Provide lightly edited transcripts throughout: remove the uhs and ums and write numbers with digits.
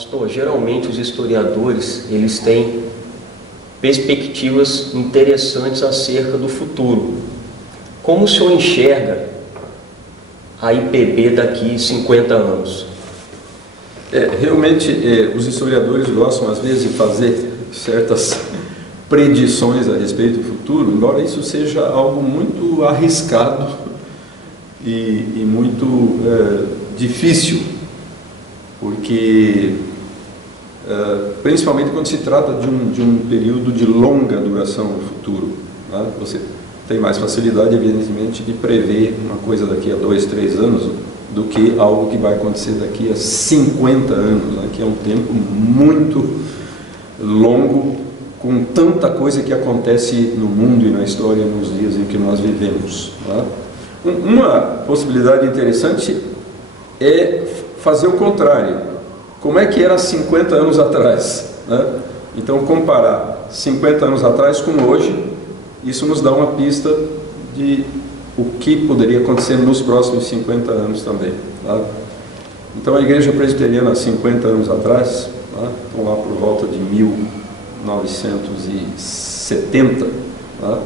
Pastor, geralmente os historiadores, eles têm perspectivas interessantes acerca do futuro. Como o senhor enxerga a IPB daqui 50 anos? Realmente, os historiadores gostam, às vezes, de fazer certas predições a respeito do futuro, embora isso seja algo muito arriscado e muito difícil, porque, principalmente quando se trata de um período de longa duração no futuro, né? Você tem mais facilidade, evidentemente, de prever uma coisa daqui a 2, 3 anos do que algo que vai acontecer daqui a 50 anos, né? Que é um tempo muito longo, com tanta coisa que acontece no mundo e na história nos dias em que nós vivemos, né? Uma possibilidade interessante é fazer o contrário. Como é que era 50 anos atrás, né? Então, comparar 50 anos atrás com hoje, isso nos dá uma pista de o que poderia acontecer nos próximos 50 anos também, tá? Então, a Igreja Presbiteriana, há 50 anos atrás, tá? Então, lá por volta de 1970, tá?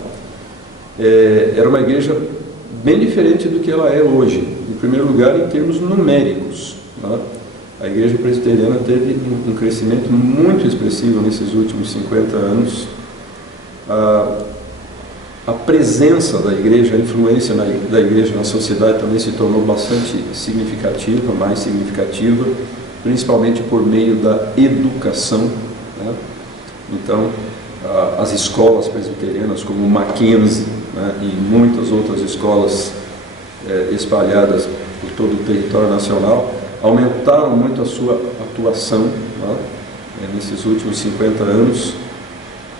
Era uma igreja bem diferente do que ela é hoje. Em primeiro lugar, em termos numéricos, tá? A Igreja Presbiteriana teve um crescimento muito expressivo nesses últimos 50 anos. A presença da igreja, a influência da igreja na sociedade também se tornou bastante significativa, mais significativa, principalmente por meio da educação, né? Então, as escolas presbiterianas como Mackenzie, né, e muitas outras escolas espalhadas por todo o território nacional aumentaram muito a sua atuação, né, nesses últimos 50 anos.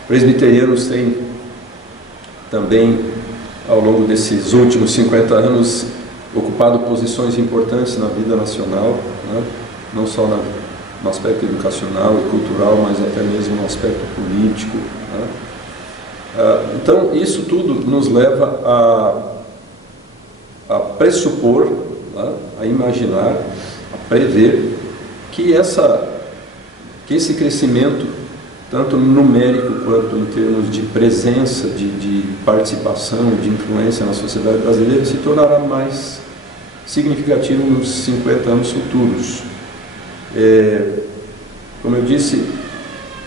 Presbiterianos têm também, ao longo desses últimos 50 anos, ocupado posições importantes na vida nacional, né? Não só no aspecto educacional e cultural, mas até mesmo no aspecto político, né? Então, isso tudo nos leva a pressupor, né? A imaginar, a prever que esse crescimento, tanto numérico quanto em termos de presença, de participação, de influência na sociedade brasileira, se tornará mais significativo nos 50 anos futuros. Como eu disse,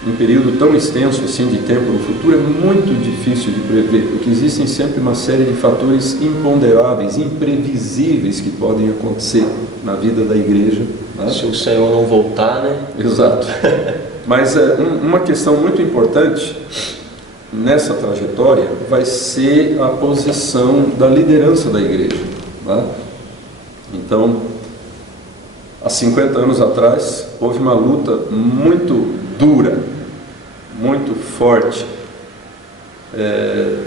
um período tão extenso assim de tempo no futuro é muito difícil de prever, porque existem sempre uma série de fatores imponderáveis, imprevisíveis que podem acontecer na vida da igreja, né? Se o Senhor não voltar, né? Exato. Mas uma questão muito importante nessa trajetória vai ser a posição da liderança da igreja, né? Então, há 50 anos atrás, houve uma luta muito dura, muito forte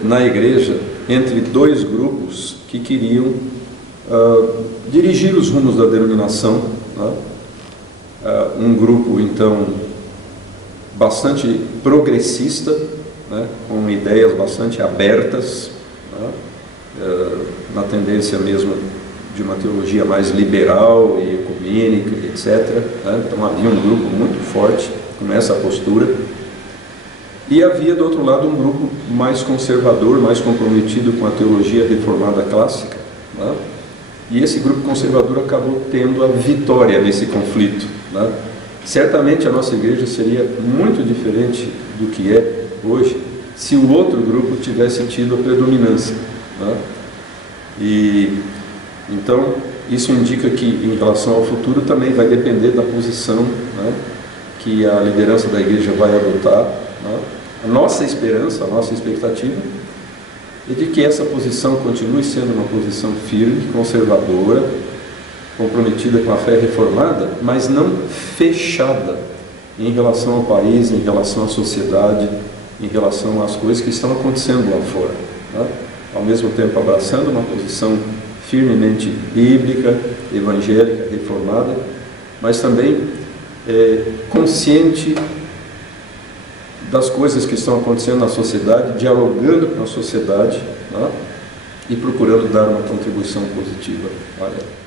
na igreja entre dois grupos que queriam dirigir os rumos da denominação, né? Um grupo, então, bastante progressista, né, com ideias bastante abertas, né, na tendência mesmo de uma teologia mais liberal e ecumênica, etc., né? Então havia um grupo muito forte com essa postura, e havia do outro lado um grupo mais conservador, mais comprometido com a teologia reformada clássica, né? E esse grupo conservador acabou tendo a vitória nesse conflito, né? Certamente a nossa igreja seria muito diferente do que é hoje se o outro grupo tivesse tido a predominância, né? E então isso indica que, em relação ao futuro, também vai depender da posição, né, que a liderança da igreja vai adotar, né? A nossa esperança, a nossa expectativa é de que essa posição continue sendo uma posição firme, conservadora, comprometida com a fé reformada, mas não fechada em relação ao país, em relação à sociedade, em relação às coisas que estão acontecendo lá fora, né? Ao mesmo tempo abraçando uma posição firmemente bíblica, evangélica, reformada, mas também consciente das coisas que estão acontecendo na sociedade, dialogando com a sociedade, né? E procurando dar uma contribuição positiva. Olha.